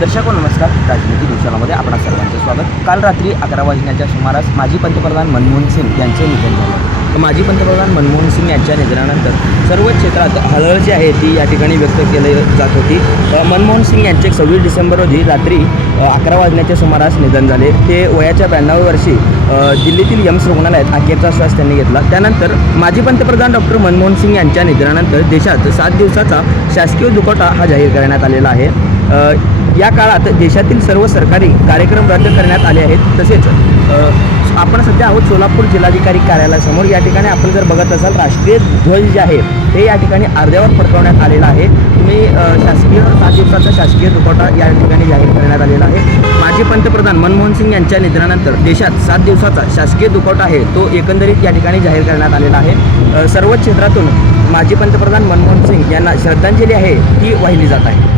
दर्शको नमस्कार. राजनीती दिवसामध्ये आपणा सर्वांचं स्वागत. काल रात्री 11 वाजण्याच्या सुमारास माजी पंतप्रधान मनमोहन सिंग यांचे निधन झाले. माजी पंतप्रधान मनमोहन सिंग यांच्या निधनानंतर सर्व क्षेत्रात हळहळ जी आहे ती या ठिकाणी व्यक्त केली जात होती. मनमोहन सिंग यांचे 26 डिसेंबर रोजी रात्री 11 वाजण्याच्या सुमारास निधन झाले. ते वयाच्या 92 वर्षी दिल्लीतील एम्स रुग्णालयात अखेरचा श्वास त्यांनी घेतला. त्यानंतर माजी पंतप्रधान डॉक्टर मनमोहन सिंग यांच्या निधनानंतर देशात 7 दिवसाचा शासकीय दुखवटा हा जाहीर करण्यात आलेला आहे. या काळात देशातील सर्व सरकारी कार्यक्रम रद्द करण्यात आले आहेत. तसेच आपण सध्या आहोत सोलापूर जिल्हाधिकारी कार्यालयासमोर. या ठिकाणी आपण जर बघत असाल राष्ट्रीय ध्वज जे आहे हे या ठिकाणी अर्ध्यावर फडकवण्यात आलेला आहे. तुम्ही शासकीय 7 दिवसाचा शासकीय दुखवटा या ठिकाणी जाहीर करण्यात आलेला आहे. माजी पंतप्रधान मनमोहन सिंग यांच्या निधनानंतर देशात 7 दिवसाचा शासकीय दुखवटा आहे तो एकंदरीत या ठिकाणी जाहीर करण्यात आलेला आहे. सर्व क्षेत्रातून माजी पंतप्रधान मनमोहन सिंग यांना श्रद्धांजली आहे ती वाहिली जात आहे.